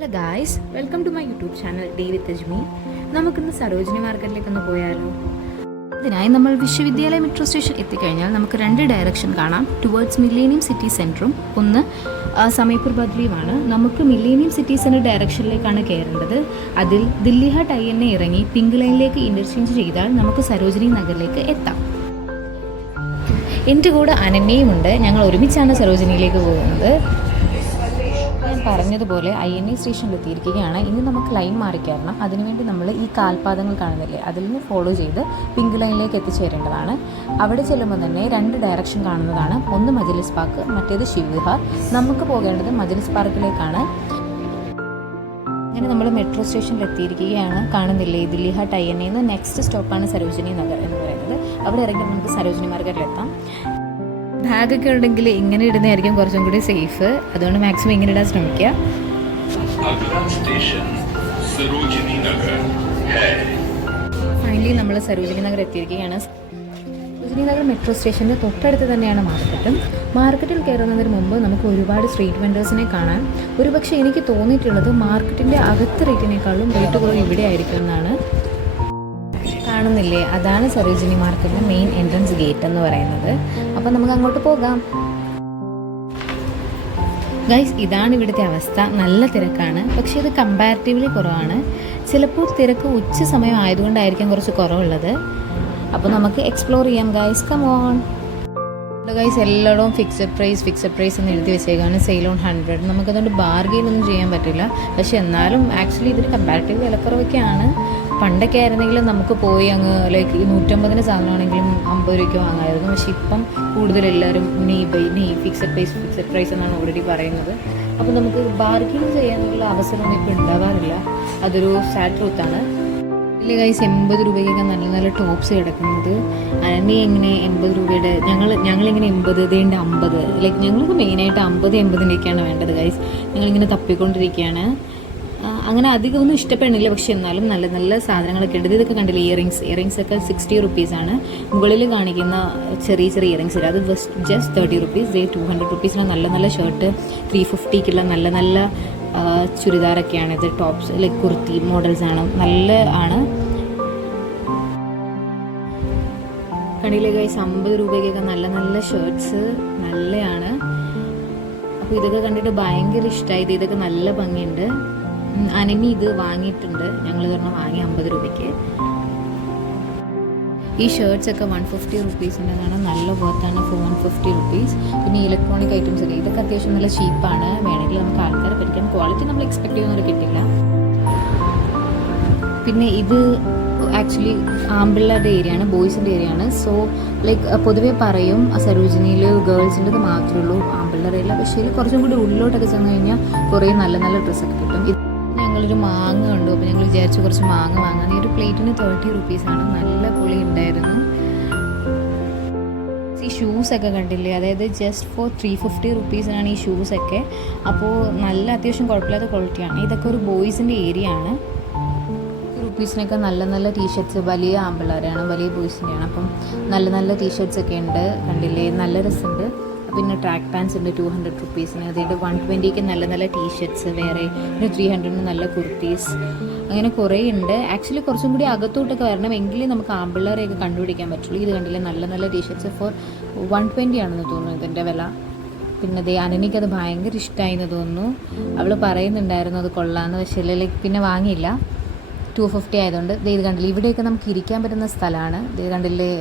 Hello guys, welcome to my YouTube channel day with Ajmi. നമുക്കിന്ന് സരോജിനി മാർക്കറ്റിലേക്കൊന്ന് പോയാലോ? അതിനായി നമ്മൾ വിശ്വവിദ്യാലയ മെട്രോ സ്റ്റേഷൻ എത്തിക്കഴിഞ്ഞാൽ നമുക്ക് രണ്ട് ഡയറക്ഷൻ കാണാം. ടുവേർഡ്സ് മില്ലേനിയം സിറ്റി സെൻറ്ററും ഒന്ന് സമയപൂർ ബദ്ലിയുമാണ്. നമുക്ക് മില്ലേനിയം സിറ്റി സെൻറ്റർ ഡയറക്ഷനിലേക്കാണ് കയറേണ്ടത്. അതിൽ ദില്ലി ഹാട്ട് INA ഇറങ്ങി പിങ്ക് ലൈനിലേക്ക് ഇൻ്റർചേഞ്ച് ചെയ്താൽ നമുക്ക് സരോജിനി നഗറിലേക്ക് എത്താം. എൻ്റെ കൂടെ അനന്യയുമുണ്ട്. ഞങ്ങൾ ഒരുമിച്ചാണ് സരോജിനിയിലേക്ക് പോകുന്നത്. പറഞ്ഞതുപോലെ INA സ്റ്റേഷനിൽ എത്തിയിരിക്കുകയാണ്. ഇനി നമുക്ക് ലൈൻ മാറി കയറണം. അതിനുവേണ്ടി നമ്മൾ ഈ കാൽപാദങ്ങൾ കാണുന്നില്ലേ, അതിൽ നിന്ന് ഫോളോ ചെയ്ത് പിങ്ക് ലൈനിലേക്ക് എത്തിച്ചേരേണ്ടതാണ്. അവിടെ ചെല്ലുമ്പോൾ തന്നെ രണ്ട് ഡയറക്ഷൻ കാണുന്നതാണ്. ഒന്ന് മജ്ലിസ് പാർക്ക്, മറ്റേത് ശിവവിഹാർ. നമുക്ക് പോകേണ്ടത് മജ്ലിസ് പാർക്കിലേക്കാണ്. അങ്ങനെ നമ്മൾ മെട്രോ സ്റ്റേഷനിൽ എത്തിയിരിക്കുകയാണ്. കാണുന്നില്ലേ, ദില്ലി ഹാട്ട് INA നെക്സ്റ്റ് സ്റ്റോപ്പാണ് സരോജിനി നഗർ എന്ന് പറയുന്നത്. അവിടെ ഇറങ്ങി നമുക്ക് സരോജിനി മാർക്കറ്റിലെത്താം. ബാഗൊക്കെ ഉണ്ടെങ്കിൽ ഇങ്ങനെ ഇടുന്നതായിരിക്കും കുറച്ചും കൂടി സേഫ്. അതുകൊണ്ട് മാക്സിമം ഇങ്ങനെ ഇടാൻ ശ്രമിക്കുക. ഫൈനലി നമ്മൾ സരോജിനി നഗർ എത്തിയിരിക്കുകയാണ്. സരോജിനി നഗർ മെട്രോ സ്റ്റേഷൻ്റെ തൊട്ടടുത്ത് തന്നെയാണ് മാർക്കറ്റും. മാർക്കറ്റിൽ കയറുന്നതിന് മുമ്പ് നമുക്ക് ഒരുപാട് സ്ട്രീറ്റ് വെൻഡേഴ്സിനെ കാണാൻ. ഒരുപക്ഷെ എനിക്ക് തോന്നിയിട്ടുള്ളത് മാർക്കറ്റിൻ്റെ അകത്ത് റേറ്റിനേക്കാളും റേറ്റ് കുറവ് ഇവിടെ ആയിരിക്കും എന്നാണ്. കാണുന്നില്ലേ, അതാണ് സരോജിനി മാർക്കറ്റിൻ്റെ മെയിൻ എൻട്രൻസ് ഗേറ്റ് എന്ന് പറയുന്നത്. അപ്പം നമുക്ക് അങ്ങോട്ട് പോകാം. ഗൈസ്, ഇതാണ് ഇവിടുത്തെ അവസ്ഥ. നല്ല തിരക്കാണ്, പക്ഷേ ഇത് കമ്പാരിറ്റീവ്ലി കുറവാണ്. ചിലപ്പോൾ തിരക്ക് ഉച്ച സമയം ആയതുകൊണ്ടായിരിക്കും കുറച്ച് കുറവുള്ളത്. അപ്പോൾ നമുക്ക് എക്സ്പ്ലോർ ചെയ്യാം ഗൈസ്. Come on guys. എല്ലായിടവും ഫിക്സഡ് പ്രൈസ് എന്ന് എഴുതി വെച്ചേക്കാണ്. Sale on 100. നമുക്കതുകൊണ്ട് ബാർഗെയിൻ ഒന്നും ചെയ്യാൻ പറ്റില്ല. പക്ഷെ എന്നാലും ആക്ച്വലി ഇതിന് കമ്പാരിറ്റീവ് വിലക്കുറവൊക്കെയാണ്. പണ്ടൊക്കെ ആയിരുന്നെങ്കിലും നമുക്ക് പോയി അങ്ങ് ലൈക്ക് 150 സാധനമാണെങ്കിലും 50 രൂപയ്ക്ക് വാങ്ങാമായിരുന്നു. പക്ഷെ ഇപ്പം കൂടുതൽ എല്ലാവരും ഫിക്സഡ് പ്രൈസ് എന്നാണ് ഓൾറെഡി പറയുന്നത്. അപ്പോൾ നമുക്ക് ബാർഗെയിൻ ചെയ്യാനുള്ള അവസരമൊന്നും ഇപ്പോൾ ഉണ്ടാവാറില്ല. അതൊരു സാഡ് ട്രൂത്താണ്. ഇല്ല ഗൈസ്, 80 രൂപയ്ക്കൊക്കെ നല്ല നല്ല ടോപ്സ് കിടക്കുന്നത്. അനന്യ ഇങ്ങനെ 80 രൂപയുടെ ഞങ്ങളിങ്ങനെ 80 ഇതേണ്ട 50 ലൈക്ക് ഞങ്ങൾക്ക് മെയിനായിട്ട് 50-80-ൻ്റെയൊക്കെയാണ് വേണ്ടത് ഗൈസ്. ഞങ്ങളിങ്ങനെ തപ്പിക്കൊണ്ടിരിക്കുകയാണ്. അങ്ങനെ അധികമൊന്നും ഇഷ്ടപ്പെടുന്നില്ല, പക്ഷെ എന്നാലും നല്ല നല്ല സാധനങ്ങളൊക്കെ ഉണ്ട്. ഇതൊക്കെ കണ്ടില്ല, ഇയറിങ്സ് ഒക്കെ 60 റുപ്പീസാണ്. മുകളിൽ കാണിക്കുന്ന ചെറിയ ഇയറിങ്സ് ഇല്ല, അത് ജസ്റ്റ് 30 റുപ്പീസ്. 200 റുപ്പീസിന് നല്ല നല്ല ഷർട്ട്, 350ക്കുള്ള നല്ല നല്ല ചുരിദാറൊക്കെയാണ്. ഇത് ടോപ്സ് ലൈക്ക് കുർത്തി മോഡൽസ് ആണ്, നല്ല ആണ്. കണ്ടില്ലേ ഗൈസ്, 50 രൂപയ്ക്കൊക്കെ നല്ല നല്ല ഷർട്ട്സ് നല്ലതാണ്. അപ്പോൾ ഇതൊക്കെ കണ്ടിട്ട് ഭയങ്കര ഇഷ്ടമായത്. ഇതൊക്കെ നല്ല ഭംഗിയുണ്ട്. അനന്യ ഇത് വാങ്ങിയിട്ടുണ്ട്. ഞങ്ങൾ പറഞ്ഞാൽ വാങ്ങി 50 രൂപയ്ക്ക്. ഈ ഷർട്ട്സൊക്കെ 150 റുപ്പീസിൻ്റെ കാണാൻ നല്ല വർത്താണ് ഫോർ 150 റുപ്പീസ്. പിന്നെ ഇലക്ട്രോണിക് ഐറ്റംസ് ഒക്കെ ഇതൊക്കെ അത്യാവശ്യം നല്ല ചീപ്പാണ്. വേണമെങ്കിൽ നമുക്ക് ആൾക്കാരെ പഠിക്കാം. ക്വാളിറ്റി നമ്മൾ എക്സ്പെക്ട് ചെയ്യുന്നവർ കിട്ടില്ല. പിന്നെ ഇത് ആക്ച്വലി ആമ്പിള്ളേരുടെ ഏരിയയാണ്, ബോയ്സിൻ്റെ ഏരിയയാണ്. സോ ലൈക്ക് പൊതുവേ പറയും സരോജിനിയിൽ ഗേൾസിൻ്റെത് മാത്രമേ ഉള്ളൂ, ആമ്പിള്ളേരില്ല. പക്ഷേ ഇതിൽ കുറച്ചും കൂടി ഉള്ളിലോട്ടൊക്കെ ചെന്ന് കഴിഞ്ഞാൽ കുറേ നല്ല നല്ല ഡ്രസ്സൊക്കെ കിട്ടും. ഞങ്ങളൊരു മാങ്ങ കണ്ടു, അപ്പോൾ ഞങ്ങൾ വിചാരിച്ചു കുറച്ച് മാങ്ങ വാങ്ങാൻ. ഈ ഒരു പ്ലേറ്റിന് 30 റുപ്പീസാണ്. നല്ല പുളി ഉണ്ടായിരുന്നു. ഈ ഷൂസൊക്കെ കണ്ടില്ലേ, അതായത് ജസ്റ്റ് ഫോർ 350 റുപ്പീസിനാണ് ഈ ഷൂസൊക്കെ. അപ്പോൾ നല്ല അത്യാവശ്യം കുഴപ്പമില്ലാത്ത ക്വാളിറ്റിയാണ്. ഇതൊക്കെ ഒരു ബോയ്സിൻ്റെ ഏരിയ ആണ്. റുപ്പീസിനൊക്കെ നല്ല നല്ല ടീഷർട്ട്സ് വലിയ ആമ്പിള്ളേരാണ്, വലിയ ബോയ്സിൻ്റെയാണ്. അപ്പം നല്ല നല്ല ടീഷർട്ട്സൊക്കെ ഉണ്ട്, കണ്ടില്ലേ, നല്ല രസമുണ്ട്. പിന്നെ ട്രാക്ക് പാൻസ് ഉണ്ട് 200 റുപ്പീസിന്. അതായത് 120ക്ക് നല്ല നല്ല ടീഷർട്ട്സ് വേറെ, പിന്നെ 300ന് നല്ല കുർത്തീസ്, അങ്ങനെ കുറേ ഉണ്ട്. ആക്ച്വലി കുറച്ചും കൂടി അകത്തോട്ടൊക്കെ വരണം, എങ്കിലേ നമുക്ക് ആമ്പിള്ളേരെയൊക്കെ കണ്ടുപിടിക്കാൻ പറ്റുള്ളൂ. ഇത് കണ്ടില്ലേ, നല്ല നല്ല ടീഷർട്ട്സ് ഫോർ 120 ആണെന്ന് തോന്നുന്നു ഇതിൻ്റെ വില. പിന്നെ ദേ അനനിക്ക് അത് ഭയങ്കര ഇഷ്ടമായി എന്ന് തോന്നുന്നു. അവൾ പറയുന്നുണ്ടായിരുന്നു അത് കൊള്ളാമെന്ന്. പക്ഷേ ലൈക്ക് പിന്നെ വാങ്ങിയില്ല, 250 ആയതുകൊണ്ട്. ഇത് കണ്ടില്ലേ, ഇവിടെയൊക്കെ നമുക്ക് ഇരിക്കാൻ പറ്റുന്ന സ്ഥലമാണ്. ഇത് കണ്ടില്ലേ,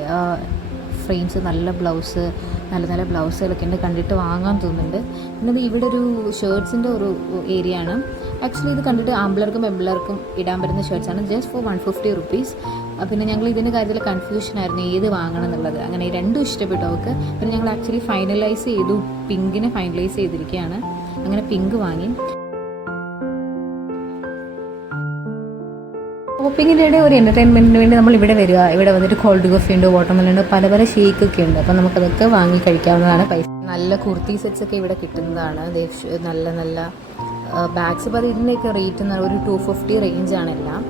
ഫ്രെയിംസ്, നല്ല ബ്ലൗസ്, നല്ല നല്ല ബ്ലൗസുകളൊക്കെ ഉണ്ട്. കണ്ടിട്ട് വാങ്ങാൻ തോന്നുന്നുണ്ട്. പിന്നെ ഇത് ഇവിടെ ഒരു ഷർട്ട്സിൻ്റെ ഒരു ഏരിയ ആണ്. ആക്ച്വലി ഇത് കണ്ടിട്ട് ആമ്പിളർക്കും പെമ്പിളർക്കും ഇടാൻ പറ്റുന്ന ഷർട്ട്സാണ്, ജസ്റ്റ് ഫോർ 150 റുപ്പീസ്. പിന്നെ ഞങ്ങൾ ഇതിൻ്റെ കാര്യത്തിൽ കൺഫ്യൂഷനായിരുന്നു ഏത് വാങ്ങണം എന്നുള്ളത്. അങ്ങനെ രണ്ടും ഇഷ്ടപ്പെട്ടു അവൾക്ക്. പിന്നെ ഞങ്ങൾ ആക്ച്വലി ഫൈനലൈസ് ചെയ്തു, പിങ്കിനെ ഫൈനലൈസ് ചെയ്തിരിക്കുകയാണ്. അങ്ങനെ പിങ്ക് വാങ്ങി. ഷോപ്പിങ്ങിൻ്റെ ഇടയിൽ ഒരു എൻ്റർടൈൻമെൻറ്റിന് വേണ്ടി നമ്മൾ ഇവിടെ വരിക. ഇവിടെ വന്നിട്ട് കോൾഡ് കോഫി ഉണ്ട്, വാട്ടർമെലൺ ഉണ്ട്, പല പല ഷേക്കൊക്കെ ഉണ്ട്. അപ്പം നമുക്കതൊക്കെ വാങ്ങി കഴിക്കാവുന്നതാണ്. പൈസ നല്ല കുർത്തി സെറ്റ്സ് ഒക്കെ ഇവിടെ കിട്ടുന്നതാണ്. നല്ല നല്ല ബാഗ്സ്. അപ്പോൾ ഇതിൻ്റെയൊക്കെ റേറ്റ് ഒരു 250 റേഞ്ചാണ് എല്ലാം.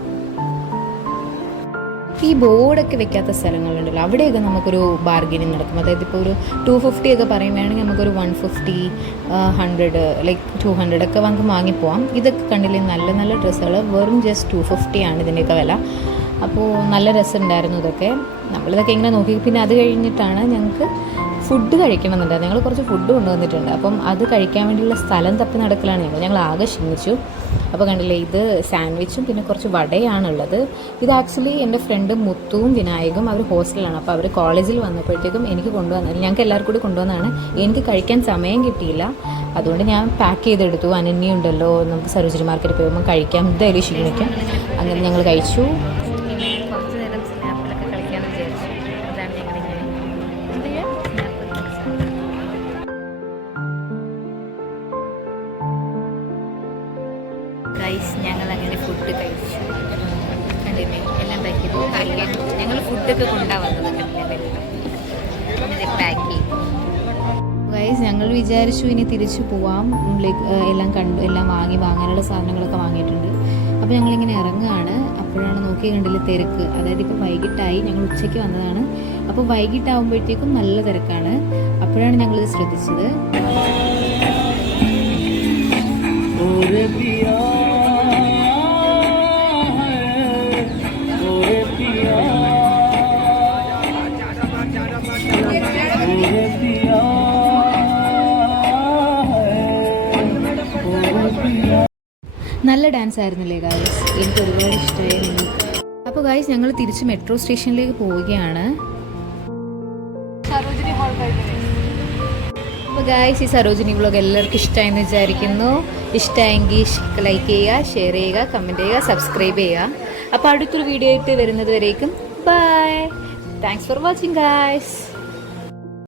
ഈ ബോർഡൊക്കെ വെക്കാത്ത സ്ഥലങ്ങളുണ്ടല്ലോ, അവിടെയൊക്കെ നമുക്കൊരു ബാർഗനിങ് നടക്കും. അതായത് ഇപ്പോൾ ഒരു 250 ഒക്കെ പറയുകയാണെങ്കിൽ നമുക്കൊരു 150, 100 ലൈക്ക് 200 ഒക്കെ നമുക്ക് വാങ്ങിപ്പോവാം. ഇതൊക്കെ കണ്ടില്ലേ, നല്ല നല്ല ഡ്രസ്സുകൾ വെറും ജസ്റ്റ് 250 ആണ് ഇതിൻ്റെയൊക്കെ വില. അപ്പോൾ നല്ല രസമുണ്ടായിരുന്നു ഇതൊക്കെ. നമ്മളിതൊക്കെ ഇങ്ങനെ നോക്കി. പിന്നെ അത് കഴിഞ്ഞിട്ടാണ് ഞങ്ങൾക്ക് ഫുഡ് കഴിക്കണമെന്നുണ്ടായിരുന്നു. ഞങ്ങൾ കുറച്ച് ഫുഡ് കൊണ്ടുവന്നിട്ടുണ്ട്. അപ്പം അത് കഴിക്കാൻ വേണ്ടിയുള്ള സ്ഥലം തപ്പി നടക്കലാണ് ഞങ്ങൾ ആകെ ക്ഷീണിച്ചു. അപ്പോൾ കണ്ടില്ലേ, ഇത് സാൻഡ്വിച്ചും പിന്നെ കുറച്ച് വടയാണുള്ളത്. ഇത് ആക്ച്വലി എൻ്റെ ഫ്രണ്ട് മുത്തുവും വിനായകും അവർ ഹോസ്റ്റലാണ്. അപ്പോൾ അവർ കോളേജിൽ വന്നപ്പോഴത്തേക്കും എനിക്ക് കൊണ്ടുവന്നത്, ഞങ്ങൾക്ക് എല്ലാവർക്കും കൂടി കൊണ്ടുവന്നതാണ്. എനിക്ക് കഴിക്കാൻ സമയം കിട്ടിയില്ല, അതുകൊണ്ട് ഞാൻ പാക്ക് ചെയ്തെടുത്തു. അനന്യുണ്ടല്ലോ, നമുക്ക് സരോജിനി മാർക്കറ്റിൽ പോകുമ്പോൾ കഴിക്കാം, എന്തായാലും ക്ഷീണിക്കാം. അങ്ങനെ ഞങ്ങൾ കഴിച്ചു. കുറച്ച് നേരം സ്നാപ്പിലൊക്കെ കളിക്കാമെന്ന് വിചാരിച്ചു. അതാണ് ഞങ്ങളിങ്ങനെ ഗൈസ്, ഞങ്ങൾ അങ്ങനെ ഫുഡ് കഴിച്ചു. കണ്ടില്ലേ, എല്ലാം പാക്ക് ചെയ്തു. കഴിക്കാൻ ഞങ്ങൾ ഫുഡൊക്കെ കൊണ്ടാണ് വന്നത്. കണ്ടില്ലേ, പാക്ക് ചെയ്തു. ഗൈസ്, ഞങ്ങൾ വിചാരിച്ചു ഇനി തിരിച്ചു പോവാം. ലൈക്ക് എല്ലാം കണ്ടു, എല്ലാം വാങ്ങാനുള്ള സാധനങ്ങളൊക്കെ വാങ്ങിയിട്ടുണ്ട്. അപ്പോൾ ഞങ്ങളിങ്ങനെ ഇറങ്ങുകയാണ്. അപ്പോഴാണ് നോക്കി കണ്ടില്ല തിരക്ക്. അതായത് ഇപ്പോൾ വൈകിട്ടായി, ഞങ്ങൾ ഉച്ചയ്ക്ക് വന്നതാണ്. അപ്പോൾ വൈകിട്ടാവുമ്പോഴത്തേക്കും നല്ല തിരക്കാണ്. അപ്പോഴാണ് ഞങ്ങളിത് ശ്രദ്ധിച്ചത്. നല്ല ഡാൻസ് ആയിരുന്നില്ലേ ഗായ്സ്, എനിക്ക് ഒരുപാട് ഇഷ്ടമായി. അപ്പോൾ ഗായ്സ്, ഞങ്ങൾ തിരിച്ച് മെട്രോ സ്റ്റേഷനിലേക്ക് പോവുകയാണ്. അപ്പോൾ ഗായ്സ്, ഈ സരോജിനി വ്ളോഗ് എല്ലാവർക്കും ഇഷ്ടമായെന്ന് വിചാരിക്കുന്നു. ഇഷ്ടമായെങ്കിൽ ലൈക്ക് ചെയ്യുക, ഷെയർ ചെയ്യുക, കമൻറ്റ് ചെയ്യുക, സബ്സ്ക്രൈബ് ചെയ്യുക. അപ്പോൾ അടുത്തൊരു വീഡിയോ ആയിട്ട് വരുന്നത് വരേക്കും bye. Thanks for watching guys.